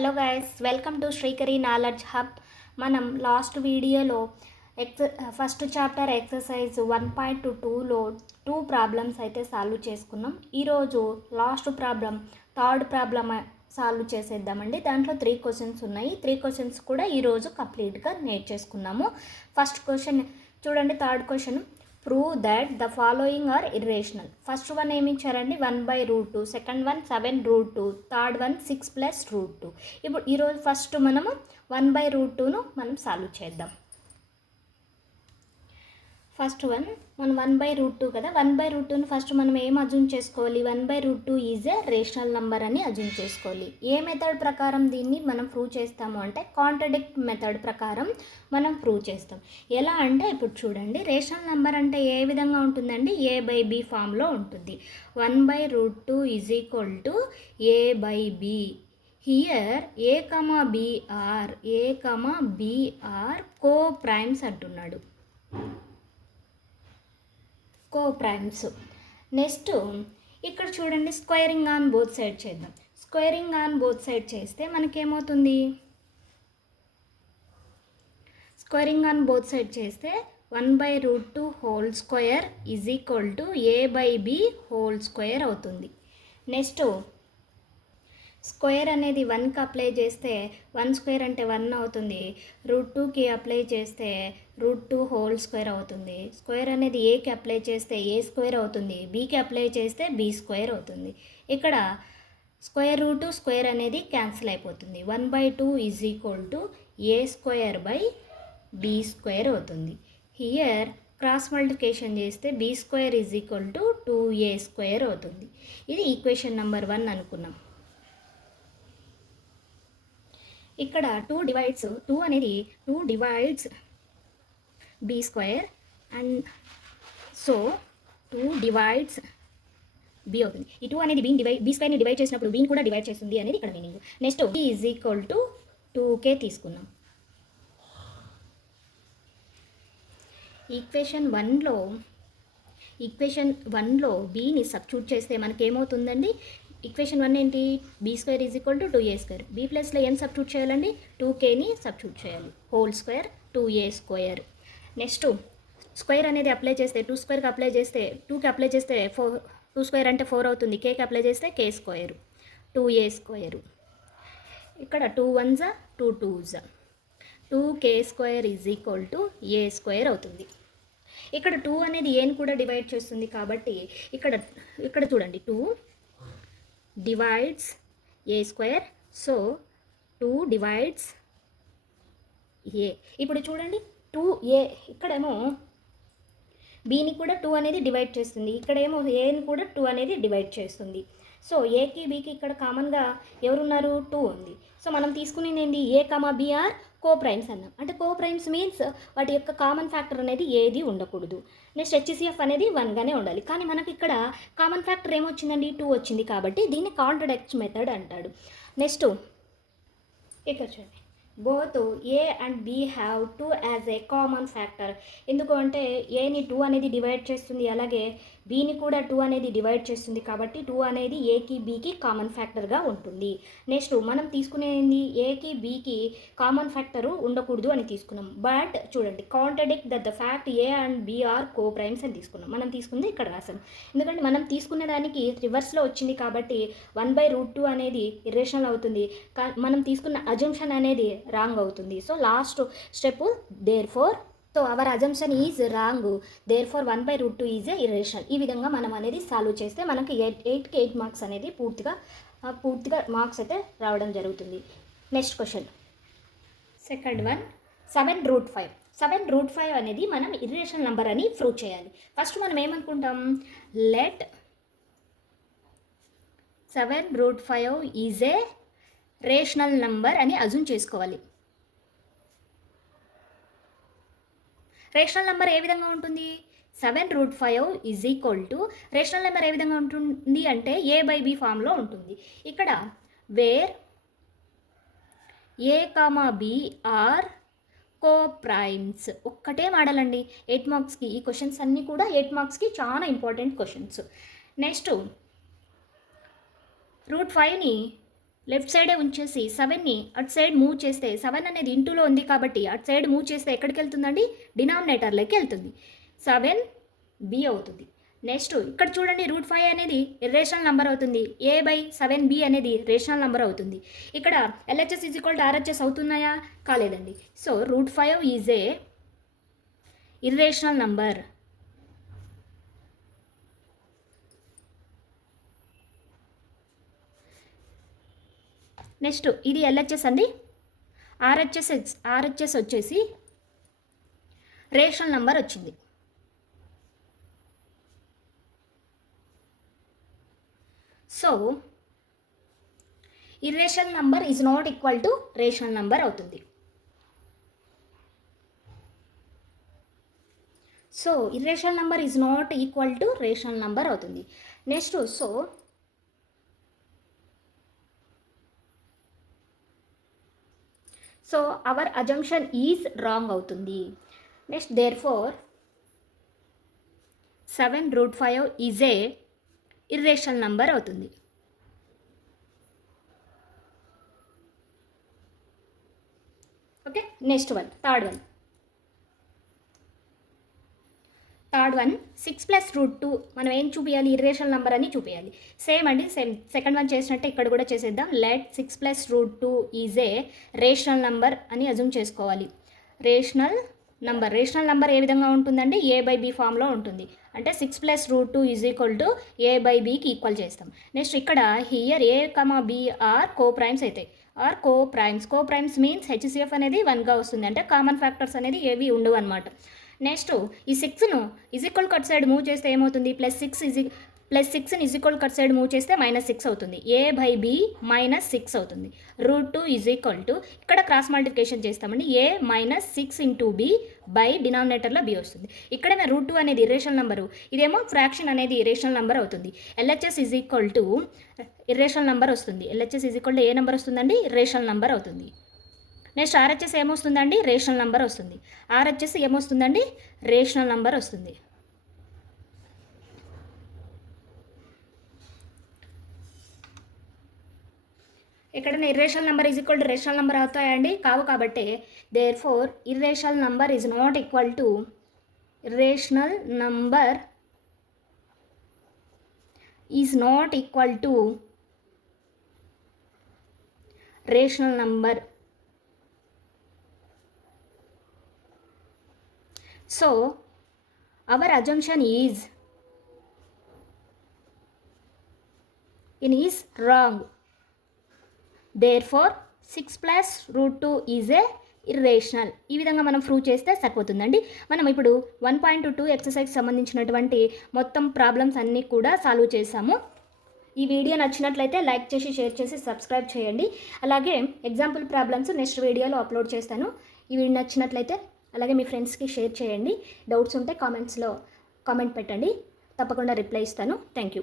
Hello guys, welcome to Srikari knowledge hub. మనం last వీడియోలో first chapter exercise 1.2లో 2 problems అయితే సాల్వ్ చేసుకున్నాం. ఈరోజు last problem, third problem solve చేసేద్దామండి. దాంట్లో 3 క్వశ్చన్స్ ఉన్నాయి. 3 క్వశ్చన్స్ కూడా ఈరోజు కంప్లీట్గా నేర్చేసుకున్నాము. ఫస్ట్ క్వశ్చన్ చూడండి, third question, prove that the following are irrational. First one ఏమి ఇచ్చారండి, 1/√2, సెకండ్ వన్ 7√2, థర్డ్ వన్ 6 + √2. ఇప్పుడు ఈరోజు ఫస్ట్ మనము 1/√2ను మనం సాల్వ్ చేద్దాం. ఫస్ట్ వన్ మనం 1/√2 కదా, 1/√2ను ఫస్ట్ మనం ఏం అజ్యూమ్ చేసుకోవాలి, 1/√2 ఈజ్ ఏ రేషనల్ నెంబర్ అని అజ్యూమ్ చేసుకోవాలి. ఏ మెథడ్ ప్రకారం దీన్ని మనం ప్రూవ్ చేస్తాము అంటే కాంట్రడిక్ట్ మెథడ్ ప్రకారం మనం ప్రూవ్ చేస్తాం. ఎలా అంటే ఇప్పుడు చూడండి, రేషనల్ నెంబర్ అంటే ఏ విధంగా ఉంటుందండి, a/b ఫామ్లో ఉంటుంది. 1/√2 is equal to a/b. Here a, b are coprimes అంటున్నాడు, కో ప్రైమ్స్. నెక్స్ట్ ఇక్కడ చూడండి, స్క్వేరింగ్ ఆన్ బోత్ సైడ్ చేద్దాం. స్క్వేరింగ్ ఆన్ బోత్ సైడ్ చేస్తే మనకేమవుతుంది, స్క్వేరింగ్ ఆన్ బోత్ సైడ్ చేస్తే 1/√2 whole square is equal to a/b whole square అవుతుంది. Next square అనేది 1కి అప్లై చేస్తే 1 స్క్వేర్ అంటే 1 అవుతుంది. √2కి అప్లై చేస్తే √2 హోల్ స్క్వేర్ అవుతుంది. స్క్వేర్ అనేది ఏకి అప్లై చేస్తే a స్క్వేర్ అవుతుంది, బీకి అప్లై చేస్తే b స్క్వేర్ అవుతుంది. ఇక్కడ స్క్వేర్ రూట్ స్క్వేర్ అనేది క్యాన్సిల్ అయిపోతుంది. 1/2 is equal to a²/b square అవుతుంది. హియర్ క్రాస్ మల్టిప్లికేషన్ చేస్తే b square is equal to 2a² అవుతుంది. ఇది ఈక్వేషన్ నెంబర్ 1 అనుకున్నాం. ఇక్కడ 2 అనేది 2 divides b square and so 2 divides b అవుతుంది. ఈ 2 అనేది b స్క్వేర్ని డివైడ్ చేసినప్పుడు bని కూడా డివైడ్ చేస్తుంది అనేది ఇక్కడ meaning. Next b is equal to 2k తీసుకున్నాం. ఈక్వేషన్ 1లో bని సబ్స్టిట్యూట్ చేస్తే మనకేమవుతుందండి, ఈక్వేషన్ 1 ఏంటి, b² is equal to 2a². b ప్లస్లో ఏం సబ్స్టిట్యూట్ చేయాలండి, 2kని సబ్స్టిట్యూట్ చేయాలి. Whole square 2a². Next square అనేది అప్లై చేస్తే 2 స్క్వేర్కి అప్లై చేస్తే 2కి అప్లై చేస్తే 2 స్క్వేర్ అంటే 4 అవుతుంది. కేకి అప్లై చేస్తే k², 2a². ఇక్కడ 2 1s 2 2s, 2k² is equal to a² అవుతుంది. ఇక్కడ 2 అనేది ఏని కూడా డివైడ్ చేస్తుంది కాబట్టి ఇక్కడ చూడండి, 2 divides a², so 2 divides a. ఇప్పుడు చూడండి 2a, ఇక్కడేమో bని కూడా 2 అనేది డివైడ్ చేస్తుంది, ఇక్కడేమో aని కూడా 2 అనేది డివైడ్ చేస్తుంది. సో ఏకి బీకి ఇక్కడ కామన్గా ఎవరున్నారు, 2 ఉంది. సో మనం తీసుకునేది ఏంటి, a, b are coprimes అన్నాం. అంటే కో ప్రైమ్స్ మీన్స్ వాటి యొక్క కామన్ ఫ్యాక్టర్ అనేది ఏది ఉండకూడదు. నెక్స్ట్ HCF అనేది 1గానే ఉండాలి. కానీ మనకి ఇక్కడ కామన్ ఫ్యాక్టర్ ఏమొచ్చిందండి, 2 వచ్చింది. కాబట్టి దీన్ని కాంట్రడిక్ట్ మెథడ్ అంటాడు. నెక్స్ట్ ఇక్కడ చూడండి, both a and b have 2 as a common factor. ఎందుకు అంటే ఏని 2 అనేది డివైడ్ చేస్తుంది, అలాగే bని కూడా 2 అనేది డివైడ్ చేస్తుంది. కాబట్టి 2 అనేది ఏకి బీకి కామన్ ఫ్యాక్టర్గా ఉంటుంది. నెక్స్ట్ మనం తీసుకునేది ఏకి బీకి కామన్ ఫ్యాక్టరు ఉండకూడదు అని తీసుకున్నాం. బట్ చూడండి, contradict that the fact a and b are coprimes అని తీసుకున్నాం. మనం తీసుకుంది ఇక్కడ రాసాం, ఎందుకంటే మనం తీసుకునే దానికి రివర్స్లో వచ్చింది కాబట్టి 1/√2 అనేది ఇర్రేషనల్ అవుతుంది. మనం తీసుకున్న అజంప్షన్ అనేది రాంగ్ అవుతుంది. So last step therefore, so our assumption is wrong, therefore 1/√2 is a irrational. ఈ విధంగా మనం అనేది సాల్వ్ చేస్తే మనకి 8కి 8 మార్క్స్ అనేది పూర్తిగా మార్క్స్ అయితే రావడం జరుగుతుంది. Next question, second one, 7√5. 7√5 అనేది మనం ఇర్రేషనల్ నెంబర్ అని ప్రూవ్ చేయాలి. ఫస్ట్ మనం ఏమనుకుంటాం, let 7√5 is a rational number అని అజ్యూమ్ చేసుకోవాలి. రేషనల్ నెంబర్ ఏ విధంగా ఉంటుంది, 7√5 is equal to, rational number ఏ విధంగా ఉంటుంది అంటే a/b ఫామ్లో ఉంటుంది. ఇక్కడ where a, b are coprimes. ఒక్కటే మాడాలండి 8 మార్క్స్కి. ఈ క్వశ్చన్స్ అన్నీ కూడా 8 మార్క్స్కి చాలా ఇంపార్టెంట్ క్వశ్చన్స్. నెక్స్ట్ √5ని లెఫ్ట్ సైడే ఉంచేసి 7ని అటు సైడ్ మూవ్ చేస్తే 7 అనేది ఇంటూలో ఉంది కాబట్టి అటు సైడ్ మూవ్ చేస్తే ఎక్కడికి వెళ్తుందండి, డినామినేటర్లోకి వెళ్తుంది. 7b అవుతుంది. నెక్స్ట్ ఇక్కడ చూడండి √5 అనేది రేషనల్ నెంబర్ అవుతుంది. a/7b అనేది రేషనల్ నెంబర్ అవుతుంది. ఇక్కడ LHS = RHS అవుతున్నాయా, కాలేదండి. So √5 is a irrational number. Next ఇది LHS అండి. RHS వచ్చేసి రేషనల్ నంబర్ వచ్చింది. So irrational number is not equal to rational number అవుతుంది. So irrational number is not equal to rational number అవుతుంది. Next so our assumption is wrong అవుతుంది. Next therefore 7√5 is a irrational number అవుతుంది. Okay, next one, third one 6 + √2 మనం ఏం చూపించాలి, irrational number అని చూపించాలి. Same అండి, సేమ్ సెకండ్ వన్ చేసినట్టే ఇక్కడ కూడా చేసేద్దాం. Let 6 + √2 is a rational number అని అజ్యూమ్ చేసుకోవాలి. రేషనల్ నెంబర్ ఏ విధంగా ఉంటుందండి, a/b ఫామ్లో ఉంటుంది. అంటే 6 + √2 = a/bకి ఈక్వల్ చేస్తాం. నెక్స్ట్ ఇక్కడ హియర్ a, b ఆర్ కో-ప్రైమ్స్ అయితే ఆర్ కో-ప్రైమ్స్ మీన్స్ HCF అనేది 1గా వస్తుంది. అంటే కామన్ ఫ్యాక్టర్స్ అనేది ఏవి ఉండవు అనమాట. నెక్స్ట్ ఈ 6ను = కట్ సైడ్ మూవ్ చేస్తే ఏమవుతుంది, +6ని = కట్ సైడ్ మూవ్ చేస్తే -6 అవుతుంది. a/b -6 అవుతుంది. √2 ఇక్కడ క్రాస్ మల్టిప్లికేషన్ చేస్తామండి. a -6 × b బై డినామినేటర్లో b వస్తుంది. ఇక్కడ √2 అనేది ఇర్రేషనల్ నెంబరు, ఇదేమో ఫ్రాక్షన్ అనేది ఇర్రేషనల్ నెంబర్ అవుతుంది. LHS ఇర్రేషనల్ నెంబర్ వస్తుంది. LHS ఏ నెంబర్ వస్తుందండి, ఇర్రేషనల్ నెంబర్ అవుతుంది. నెక్స్ట్ RHS ఏమొస్తుందండి, రేషనల్ నెంబర్ వస్తుంది. RHS ఏమొస్తుందండి, రేషనల్ నెంబర్ వస్తుంది. ఎక్కడైనా ఇర్రేషనల్ నెంబర్ రేషనల్ నెంబర్ అవుతాయండి, కావు. కాబట్టి therefore irrational number is not equal to rational number is not equal to rational number. So our assumption is wrong. Therefore 6 + √2 is a irrational. ఈ విధంగా మనం prove చేస్తే సరిపోతుందండి. మనం ఇప్పుడు 1.2 ఎక్సర్సైజ్ సంబంధించినటువంటి మొత్తం ప్రాబ్లమ్స్ అన్నీ కూడా సాల్వ్ చేసాము. ఈ వీడియో నచ్చినట్లయితే లైక్ చేసి, షేర్ చేసి, సబ్స్క్రైబ్ చేయండి. అలాగే ఎగ్జాంపుల్ ప్రాబ్లమ్స్ నెక్స్ట్ వీడియోలో అప్లోడ్ చేస్తాను. ఈ వీడియో నచ్చినట్లయితే అలాగే మీ ఫ్రెండ్స్కి షేర్ చేయండి. డౌట్స్ ఉంటే కామెంట్స్లో కామెంట్ పెట్టండి, తప్పకుండా రిప్లై ఇస్తాను. Thank you.